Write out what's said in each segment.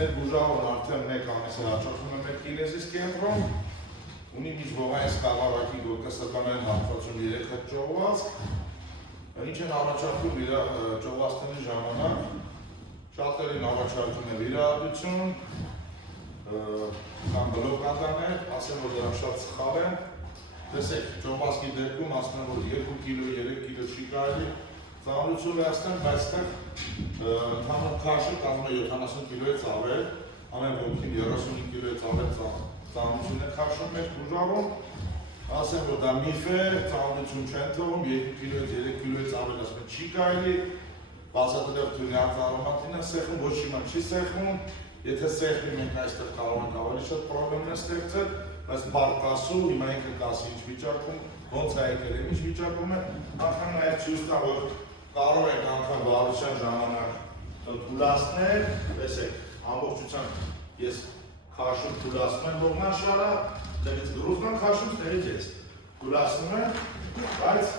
Մեր բուժավորն արդեն մեկ ամիս է հաճախում է մեր կինեզիս կենտրոն, ունի միջբողային սկավառակի գոտկասականային հատվածում 3 ճողվածք, ինչ են առաջարկում իր ճողվածքների ժամանակ, շատերին առաջարկում է վիրահատություն, կամ բլոկադաներ, ասեմ որ դրանք շատ սխալ են, տեսեք ճողվածքի դեպքում ասում են որ 2 կիլո, 3 կիլո չի կարելի ծանրություն վերացնել, բայց այստեղ ընդհանուր քաշը կազմում է 70 կիլոյից ավել, ամեն ոգին 35 կիլոյից ավել ծանրություն է քաշում մեր բուժարում, ասեմ որ դա միֆ է, ծանրություն չեն թվում, 2 կիլոյից 3 կիլոյից ավել ասում են չի կարելի, բացատրելով թունյալ ծառոմատին է սեղում, ոչ իման չի սեղում, եթե սեղմի մենք այստեղ կարող ենք ավելի շատ պրոբլեմներ ստեղծել, բայց բարկասու, հիմա ինքը կասի ինչ վիճակում, ոնց է եկել եմ, ինչ վիճակում է, անգամ նաև ցույց տա, որ կարող եք անգամ վարության ժամանակ թուլացնել, տեսեք, ամբողջությամբ ես քաշում թուլացնում եմ ողնաշարը, տեղից գրուզում եմ քաշում, տեղից ես թուլացնում եմ, բայց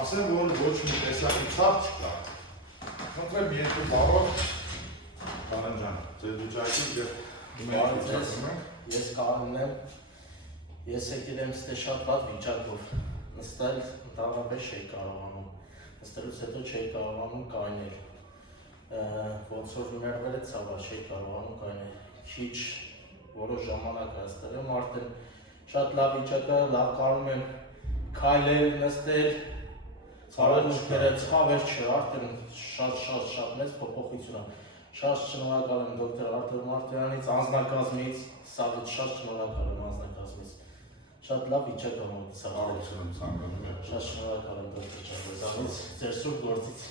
ասեմ, որ ոչ մի տեսակի ցավ չկա։ Խնդրեմ երկու բառով Կանան ջան, ձեր վիճակին եւ իմ վիճակում ենք։ Ես կարողն եմ, ես եկել եմ ստե շատ վատ վիճակով, նստել ընդհանրապես չէի կարողանում, նստելուց հետո չէի կարողանում կայնել, ոնց որ ներվերը ցավա չէի կարողանում կայնել, քիչ որոշ ժամանակ այստեղ եմ, արդեն շատ լավ վիճակը, լավ կարողում եմ քայլել, նստել, ցավերը ցավեր չէ, արդեն շատ մեծ փոփոխություն է, շատ շնորհակալ եմ դոկտոր Արտուր Մարտիրյանից, անձնակազմից, սաղից շատ շնորհակալ եմ անձնակազմից, շատ լավ վիճակ եմ մոտեցել, Բարություն եմ ցանկանում եմ։ Շատ շնորհակալ եմ դոկտոր Ջան, ձեր սուրբ գործից։